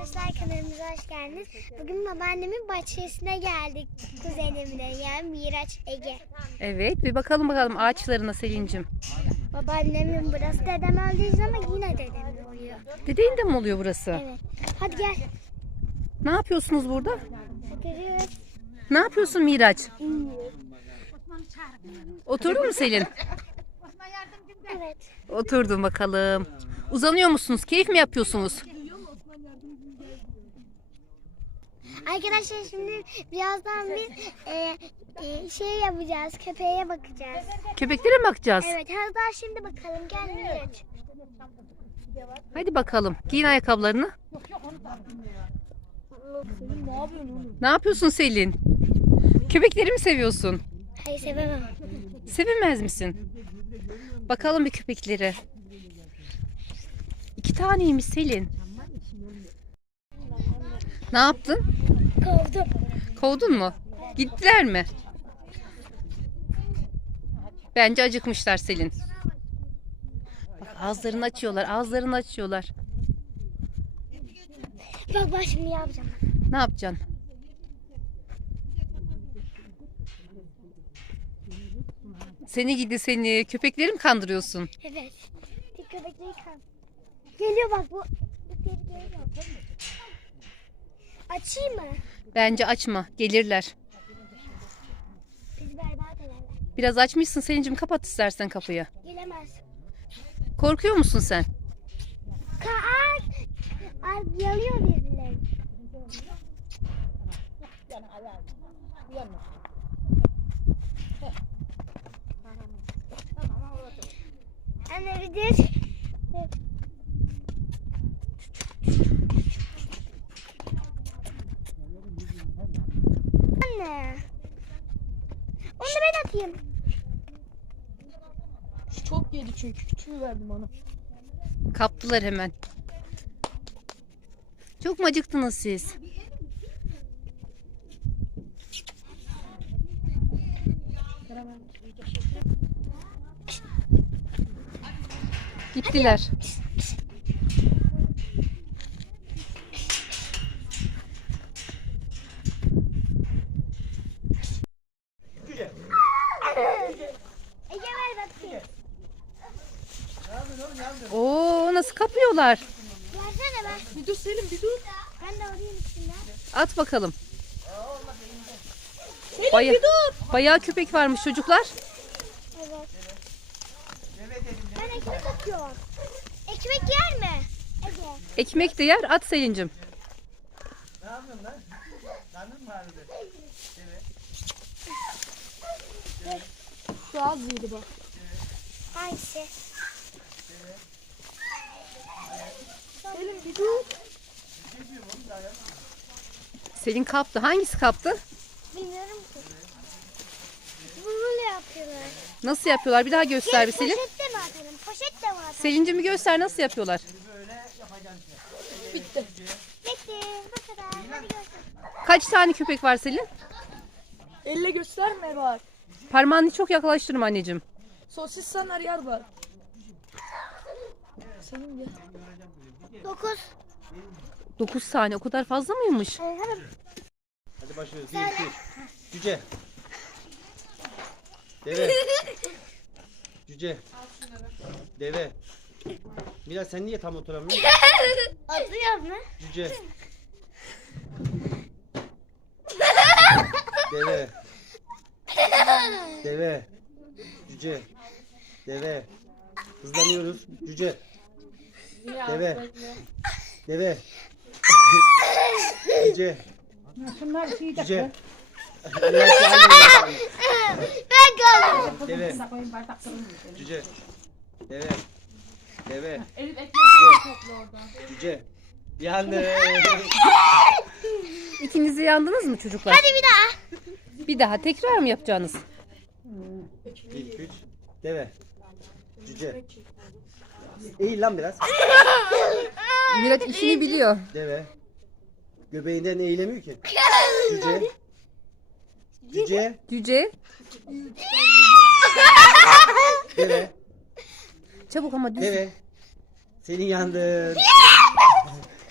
arkadaşlar kanalımıza hoş geldiniz. Bugün babaannemin bahçesine geldik. Kuzenimle yani Miraç Ege. Evet bir bakalım bakalım ağaçlarına Selin'cim. Babaannemin burası dedem öldüğü zaman yine dedem oluyor. Dedeğin de mi oluyor burası? Evet. Hadi gel. Ne yapıyorsunuz burada? Görüyoruz. Ne yapıyorsun Miraç? Oturdun mu Selin? Evet. Oturdum bakalım. Uzanıyor musunuz? Keyif mi yapıyorsunuz? Arkadaşlar şimdi birazdan biz e, e, şey yapacağız. Köpeğe bakacağız. Köpeklere mi bakacağız? Evet. Hatta şimdi bakalım. Gel Miraç. Hadi bakalım. Giyin ayakkabılarını. Ne yapıyorsun Selin? Köpekleri mi seviyorsun? Hayır sevemem. Sevemez misin? Bakalım bir köpekleri. İki taneymiş Selin. Ne yaptın? Kovdum. Kovdun mu? Gittiler mi? Bence acıkmışlar Selin. Bak ağızlarını açıyorlar, ağızlarını açıyorlar. Bak bak şimdi yapacağım. Ne yapacaksın? Seni gidi seni. Köpekleri mi kandırıyorsun? Evet. Köpekleri kan. Geliyor bak bu. Geliyor. Açayım mı? Bence açma. Gelirler. Bizi berbat ederler. Biraz açmışsın Selin'cim kapat istersen kapıyı. Gelemez. Korkuyor musun sen? Kaan! Ay yanıyor birbirleri. Anne bir de Anne. Onu da ben atayım. Çok yedi çünkü küçüğü verdim ona. Kaptılar hemen. Çok mu acıktınız siz? Gittiler. Kapıyorlar? Versene be. Bir dur Selim bir dur. Ben de alayım içinden. At bakalım. Selim Baya- bir dur. Bayağı köpek varmış çocuklar. Evet. Ben ekmek atıyorum. Ekmek yer mi? Ege. Ekmek de yer at Selin'cim. Şu az yedi bak. Hangisi? Selim bir dur. Selin kaptı. Hangisi kaptı? Bilmiyorum ki. Böyle yapıyorlar. Nasıl yapıyorlar? Bir daha göster bir Selin. Poşette mi atalım? Poşet de mi atalım? Selin'cim bir göster nasıl yapıyorlar. Bitti. Bitti. Bu kadar. Hadi görüşürüz. Kaç tane köpek var Selin? Elle gösterme bak. Parmağını çok yaklaştırma anneciğim. Sosis sanar yer var. Selim gel. Dokuz. 9 tane o kadar fazla mıymış? Hadi. Başlıyoruz. Bir, iki, üç. Cüce. Deve. Cüce. Deve. Miraç sen niye tam oturamıyorsun? Atıyor mu? Cüce. Deve. Deve. Cüce. Deve. Hızlanıyoruz. Cüce. Deve. Deve. Cüce. Cüce. Miraç aynı Ben kaldım. Deve. Cüce. Deve. Deve. Cüce. Yandı. İkiniz de yandınız mı çocuklar? Hadi bir daha. Bir daha tekrar mı yapacaksınız? Bir, iki, üç. Deve. Cüce. Eğil lan biraz. Miraç işini biliyor. Deve. Göbeğinden eğilemiyor ki. Cüce. Cüce. Cüce. Deve. Çabuk ama düz. Deve. Senin yandın.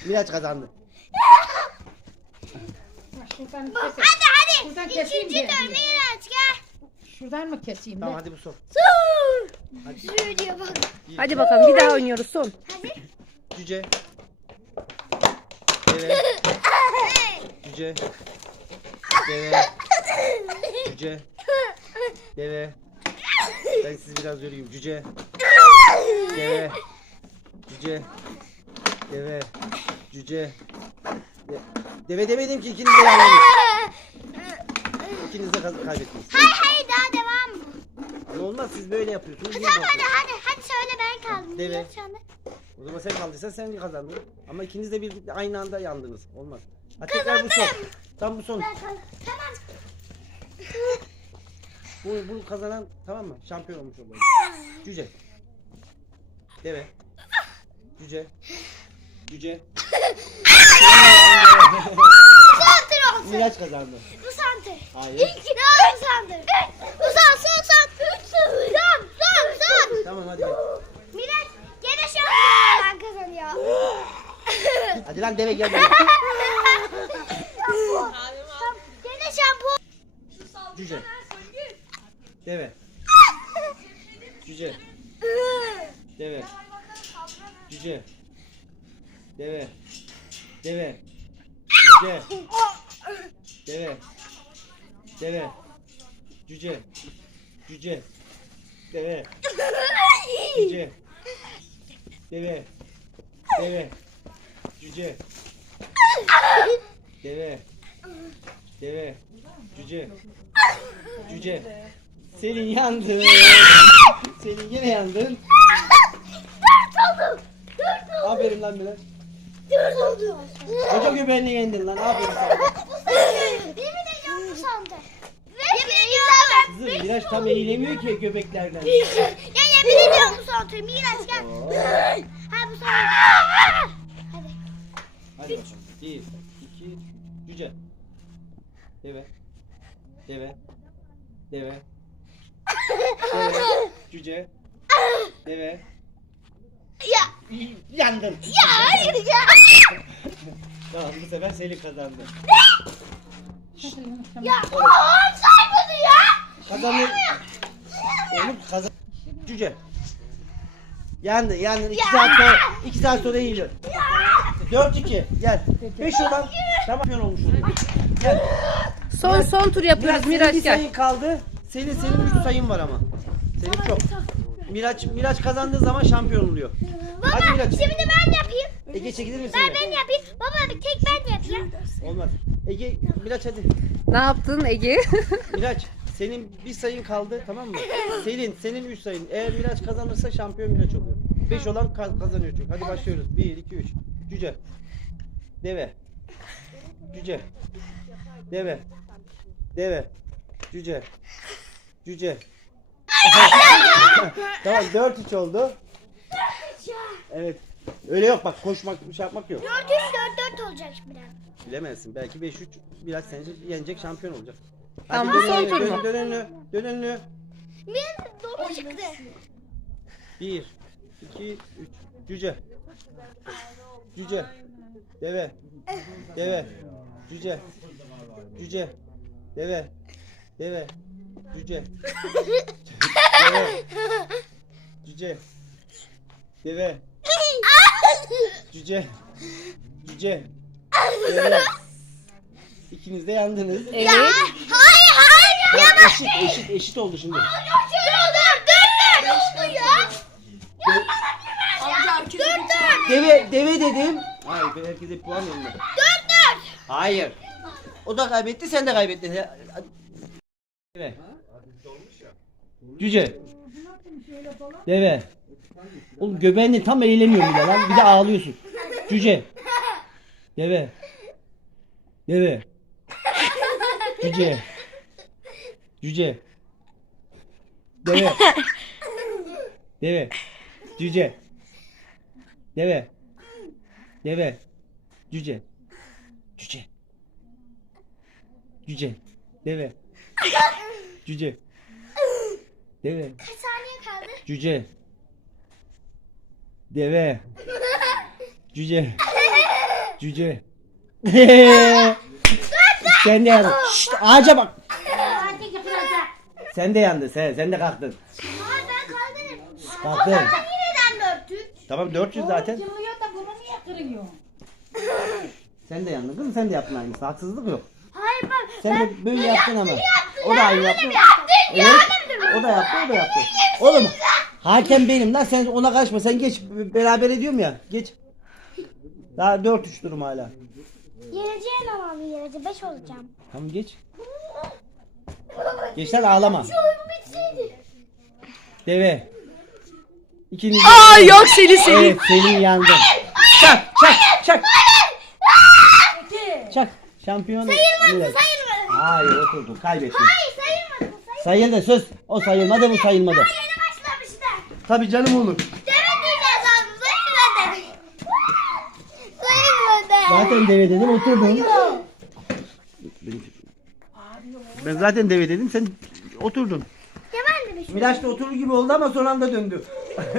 Miraç kazandı. Şuradan keseyim. Hadi hadi. Şuradan keseyim İkinci Miraç gel. Şuradan mı keseyim? Tamam ben? hadi bu son. Hadi. Şuraya bak. Hadi bakalım bir daha oynuyoruz son. Hadi. Cüce. Deve. Cüce. Deve. Cüce. Deve. Ben sizi biraz göreyim. Cüce. Deve. Cüce. Deve. Cüce. De- Deve demedim ki ikiniz de yandınız. İkiniz de kaybettiniz. Hayır hayır daha devam mı? Ama olmaz siz böyle yapıyorsunuz. Tamam hadi hadi. Hadi söyle ben kaldım. Deve. Şu anda. O zaman sen kaldıysan sen kazandın. Ama ikiniz de birlikte aynı anda yandınız. Olmaz. Ha, tekrar bu son. Tam bu son. Ben kaldım. Tamam. Bu, bunu kazanan tamam mı? Şampiyon olmuş oluyor. Cüce. Deve. Cüce. Cüce. Miraç kazandı. Bu santır. Hayır. İki. Daha bu santır. Bu son son son. Son son son. Tamam hadi gel. Miraç gene şampiyon kazanıyor. Lan deve gel. Gene şampiyon. Cüce. Deve. Cüce. Deve. Cüce. Deve. Deve. Cüce. Deve. Deve. Cüce. Cüce. Deve. Cüce. Deve. Deve. Cüce. Deve. Deve. Cüce. Cüce. Senin yandın. Senin yine yandın. Dört oldu. Dört oldu. Aferin lan Bilal. Dört oldu. Koca göbeğini yendin lan. Aferin sana. Yemin ediyorum bu santır. Yemin ediyorum. Kızım Miraç tam eğilemiyor ki göbeklerden. Ya yemin ediyorum bu santır. Miraç gel. Ha bu santır. Üç. Bir, iki, cüce. Deve. Deve. Deve. Deve. Cüce. Deve. Ya. Yandım. Ya hayır ya. tamam bu sefer Selim kazandı. ya oğlum saymadı ya. Kazandı. Oğlum kazan. Cüce. Yandın yandın. İki saat sonra, iki saat sonra yiyeceksin. 4 2 gel. 5 olan tamam şampiyon olmuş oluyor. Gel. Son son tur yapıyoruz Miraç, Miraç gel. sayın kaldı. Senin senin 3 sayın var ama. Senin çok. Miraç Miraç kazandığı zaman şampiyon oluyor. Baba Hadi Miraç. şimdi ben yapayım. Ege çekilir misin? Ben ben yapayım. Baba bir tek ben yapayım. Olmaz. Ege Miraç hadi. Ne yaptın Ege? Miraç senin bir sayın kaldı tamam mı? Selin senin 3 sayın. Eğer Miraç kazanırsa şampiyon Miraç oluyor. 5 olan kazanıyor çünkü. Hadi başlıyoruz. 1 2 3. Cüce. Deve. Cüce. Deve. Deve. Cüce. Cüce. tamam dört üç oldu. Evet. Öyle yok bak koşmak şey yapmak yok. Dört üç dört dört olacak şimdi. Bilemezsin. Belki 5-3 biraz sence yenecek şampiyon olacak. Tamam, bu son tur mu? dön önlü, dön önlü. Benim doğru çıktı. 1, 2, 3. Cüce. Cüce. Deve. Deve. Cüce. Cüce. Deve. Deve. Cüce. Deve. Cüce. Deve. Cüce. Cüce. Deve. İkiniz de yandınız. Evet. Hayır hayır. Tamam, eşit eşit eşit oldu şimdi. Dört dört dört oldu ya. Amca herkese bir tane. Deve deve dedim. Hayır ben herkese puan verdim. Dört dört. Hayır. O da kaybetti sen de kaybettin. Deve. Cüce. Deve. Oğlum göbeğini tam eğilemiyor bile lan. Bir de ağlıyorsun. Cüce. Deve. Deve. Cüce. Cüce. Deve. Deve. Cüce. Deve. Deve. Cüce. Cüce. Cüce. Deve. Cüce. Deve. Kaç saniye kaldı? Cüce. Deve. Cüce. Cüce. sen de yandın. Şşt, ağaca bak. Sen de yandın sen, sen de kalktın. Ben kaldırırım. Kalktın. Yineden 400. Tamam 400 zaten. Kırılıyor da bunu niye kırıyor? Sen de yandın kızım sen de yaptın aynısı. Haksızlık yok. Hayır bak. Sen de böyle yaptın ama. O da aynı yaptı. Evet. O da yaptı, o da yaptı. Oğlum hakem benim lan sen ona karışma. Sen geç beraber ediyorum ya. Geç. Daha 4-3 durum hala. Yeneceğim ama bir yenece 5 olacağım. Tamam geç. Gençler ağlama. Şu oyun bitseydi. Deve. İkiniz Aa yok Selin Selin. Evet senin yandın. Çak çak çak. Çak. Şampiyon. Sayılmadı Evet. sayılmadı. Hayır oturdun kaybettin. Hayır sayılmadı. Sayılmadı. Sayıldı söz. O sayılmadı bu sayılmadı. Yeni başlamıştı. Tabii canım olur. Diyeceğiz abi. Sayılmadı. Sayılmadı. Zaten deve dedim oturdun. Ben zaten deve dedim sen oturdun. Ya ben de bir şey. Miraç da oturur gibi oldu ama son anda döndü.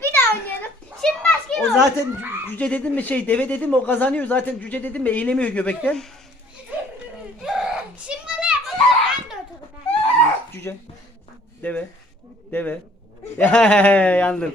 Bir daha oynayalım. Şimdi başka o bir zaten cü- cüce dedim mi şey deve dedim mi o kazanıyor zaten cüce dedim mi eğilemiyor göbekten. Şimdi bana yapalım. Ben de oturdum. Cüce. Deve. Deve. Yandın.